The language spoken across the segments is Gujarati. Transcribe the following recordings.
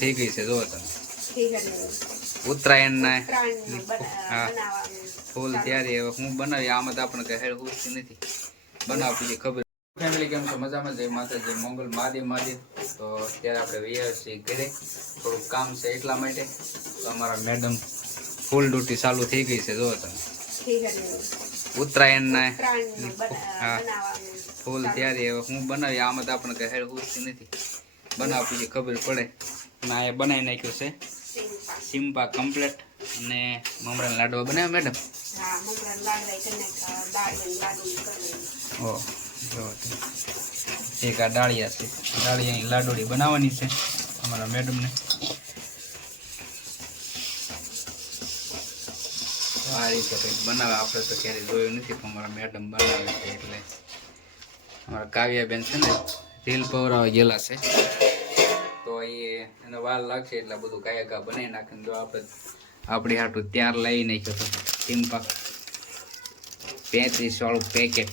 થઈ ગઈ છે. જો તમે ઉત્તરાયણ ના હા ફૂલ ત્યારે હવે હું બનાવી આમાં તો આપણે કઈ હેડ પૂછતી નથી બનાવતી જે ખબર. ફેમિલી કેમ છો? મજામાં? જય માતાજી, મંગલ મહાદેવ મહાદેવ. તો અત્યારે આપણે વૈયા છીએ ઘરે, થોડુંક કામ છે એટલા માટે. તો અમારા મેડમ ફૂલ ડ્યુટી ચાલુ થઈ ગઈ છે. જો તમે ઉત્તરાયણ ના હા ફૂલ ત્યારે હવે હું બનાવી આમાં તો આપણે કઈ હેડ પૂછતી નથી બનાવતી જે ખબર પડે. ના એ બનાવી નાખ્યું છે સિમ્પા કમ્પ્લેટ અને મમરાના લાડવા બનાવ્યા મેડમ. ઓહ જો એક આ ડાળિયા છે, ડાળિયાની લાડુડી બનાવવાની છે અમારા મેડમને. આ રીતે કંઈક બનાવે, આપણે તો ક્યારેય જોયું નથી પણ અમારા મેડમ બનાવે છે. એટલે અમારા કાવ્યાબેન છે ને રીલ પવરાવા ગયેલા છે, તો એને વાર લાગશે એટલે બધું કાયા બનાવી નાખીને જો આપણે આપણી હાટું ત્યાર લઈ નાખ્યો તો સિમ્પા 35 વાળું પેકેટ.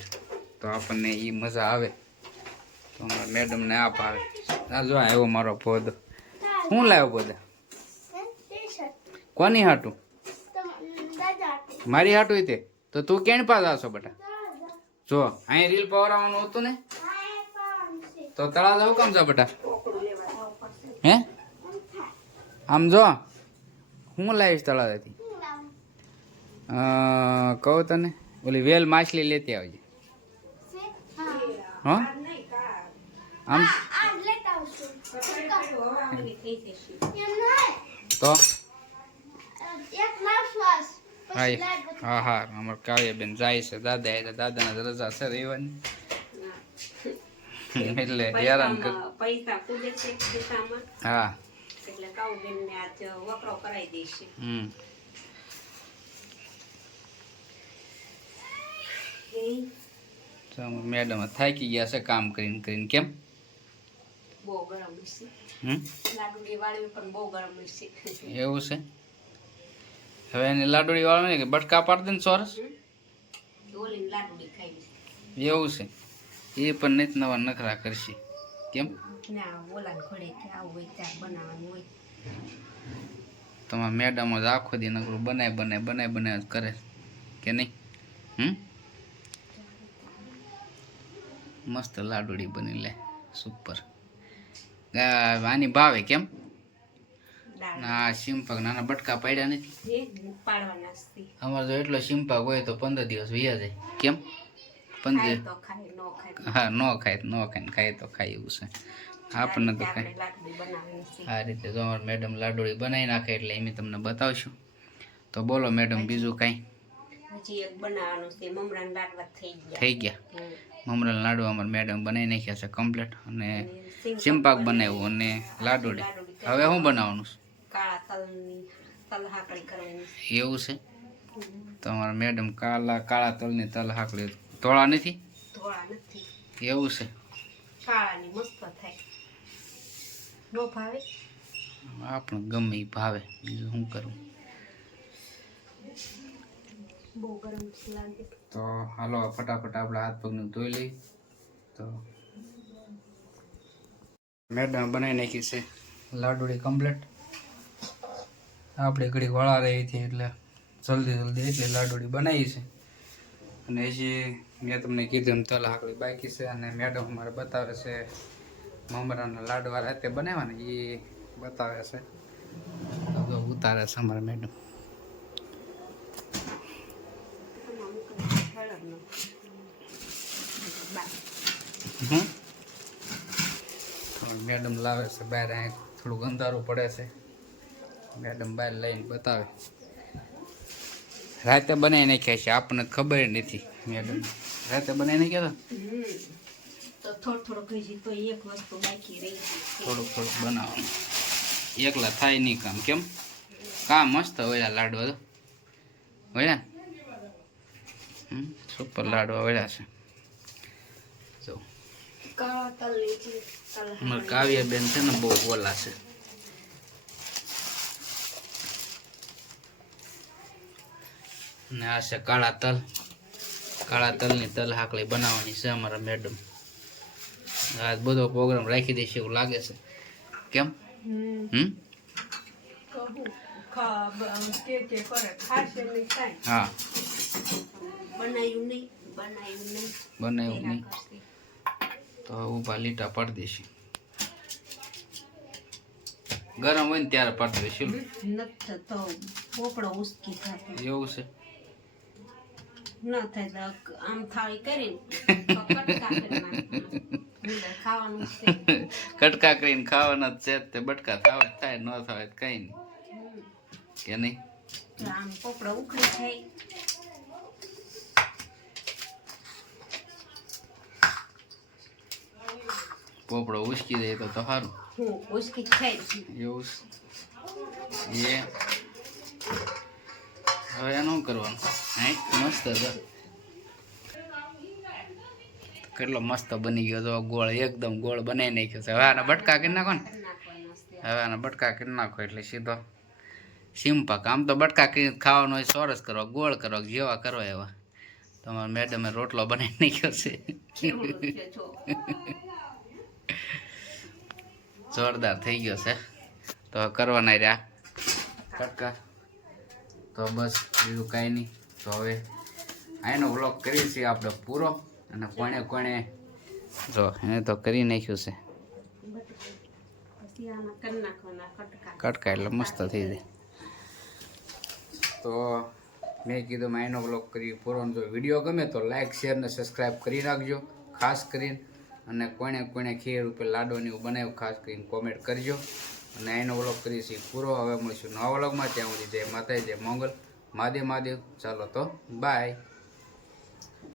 તો આપણને એ મજા આવે તો અમારા મેડમને આ ભાવે. આ જો આવ્યો મારો પોદો. શું લાવ્યો પોદા? કોની હાટું? મારી હાટું તે તો તું કેણ પાસ આવશો બેટા? જો અહીં રીલ પવરાવાનું હતું ને તો તળાવ જવું કામ છો બેટા? હે આમ જો હું લાવીશ તળાવેથી કહું તને ઓલી વેલ માછલી લેતી આવજે. હા આમ તો હા હા અમારે કાવ્યાબેન જાય છે દાદા એટલે દાદાના રજા છે રહેવાની એટલે હેરાન કર. હા મેડમ થાકી ગયા છે કામ કરીને કરીને. કેમ બહુ ગરમ છે? લાડુડી વાળવી પણ બહુ ગરમ છે. એવું છે? હવે એને લાડુડી વાળવાની કે બટકા પાડી દે ને ચોરસ? ઓલી લાડુડી ખાઈ. એવું છે? એ પણ નીત નવા નખરા કરશે. કેમ? ના ઓલા ઘોડે કે આવું હોય ત્યાં બનાવવાનું હોય. તમારા મેડમ જ આખો દી નકરું બનાય કરે કે નહીં? મસ્ત લાડુડી બની લે સુપર. આની ભાવે કેમ? ના સિમ્પક નાના બટકા પાડ્યા નથી અમારે. તો એટલો સિમ્પક હોય તો 15 દિવસ વૈયા જાય. કેમ 15? હા ન ખાય તો ખાય એવું છે આપણને તો ખાય આ રીતે. જો અમારે મેડમ લાડુડી બનાવી નાખે એટલે એમ તમને બતાવશું. તો બોલો મેડમ બીજું કાંઈ? હજી એક બનાવવાનું છે, મમરાના લાડવા થઈ ગયા. મમરાના લાડવા અમારે મેડમ બનાવી નાખ્યા છે કમ્પ્લીટ અને સિમ્પાક બનાવ્યું અને લાડુડી. હવે શું બનાવવાનું છે? કાળા તલની તલ હાકડી કરવાની. એવું છે? તો અમારા મેડમ કાળા તલની તલ હાકડી. ધોળા નથી? ધોળા નથી. એવું છે? કાળાની મસ્ત થાય. નો ભાવે? આપણે ગમે એ ભાવે, બીજું શું કરવું. બહુ ગરમ લાગે તો હાલો ફટાફટ આપણે હાથ પગને ધોઈ લઈ. તો મેડમ બનાવી નાખી છે લાડુડી કમ્પ્લીટ. આપણે ઘડી વળા રહી હતી એટલે જલ્દી એટલે લાડુડી બનાવી છે. અને હજી મેં તમને કીધું એમ તલ હાકડી બાકી છે. અને મેડમ અમારે બતાવે છે મમરાના લાડવા રાતે બનાવવાના એ બતાવે છે. તો ઉતારે છે અમારા મેડમ. મેડમ લાવે છે બહાર. અહીં થોડુંક અંધારું પડે છે. મેડમ બહાર લઈને બતાવે. રાતે બનાવી નાખ્યા છે, આપણને ખબર નથી. મેડમ રાતે બનાવી નાખ્યા તો થોડુંક હજી તો એક વસ્તુ બાકી રહી. થોડુંક બનાવવાનું. એકલા થાય નહીં કામ. કેમ? કામ મસ્ત વળ્યા લાડવા. તો વળ્યા સુપર લાડવા વળ્યા છે. જો અમારે કાવ્યાબેન છે ને બહુ બોલા છે. ને આ છે કાળા તલની તલ હાકલી બનાવવાની છે અમારા મેડમ. આજ બધો પ્રોગ્રામ રાખી દઈશું એવું લાગે છે. કેમ? હમ હા બનાવ્યું નહીં બનાવ્યું નહીં તો ઊભા લીટા પાડી દઈશું ગરમ હોય ને ત્યારે પાડી દઈશું નથી તો પોપડો ઉસકી થતો એવું છે ન થાય તો આમ થાળી કરીને ખાવાનું છે કટકા કરીને ખાવાના જ છે તે બટકા થાય થાય ન થાય કઈ નહીં કે નહીં આમ પોપડો ઉખડી થાય પોપડો ઉસકી જાય તો સારું હું ઉસકી થાય એવું છે એ હવે એનું કરવાનું મસ્ત હતો કેટલો મસ્ત બની ગયો તો ગોળ એકદમ ગોળ બનાવી નાખ્યો છે હવે આના બટકા કરી નાખો ને હવે આના બટકા કરી નાખો એટલે સીધો સિમ્પક આમ તો બટકા કરી ખાવાનો હોય સોરસ કરવા ગોળ કરવા જેવા કરવા એવા તમારા મેડમે રોટલો બનાવી નાખ્યો છે જોરદાર થઈ ગયો છે તો કરવાના રહ્યા કટકા તો બસ બીજું કાંઈ નહીં તો હવે આનો વ્લોગ કરીએ છીએ આપણે પૂરો અને કોણે કોણે જો એને તો કરી નાખ્યું છે કટકા એટલે મસ્ત થઈ જાય તો મેં કીધું મેં એનો વ્લોગ કરી પૂરો જો વિડીયો ગમે તો લાઇક શેર ને સબસ્ક્રાઈબ કરી નાખજો ખાસ કરીને અને કોણે કોણે ખીર ઉપર લાડવાની એવું બનાવ્યું ખાસ કરીને કોમેન્ટ કરજો અને એનો વ્લોગ કરીએ છીએ પૂરો હવે મળીશું નવા વ્લોગમાં ત્યાં સુધી જય માતા જય મંગલ મહાદેવ ચાલો તો બાય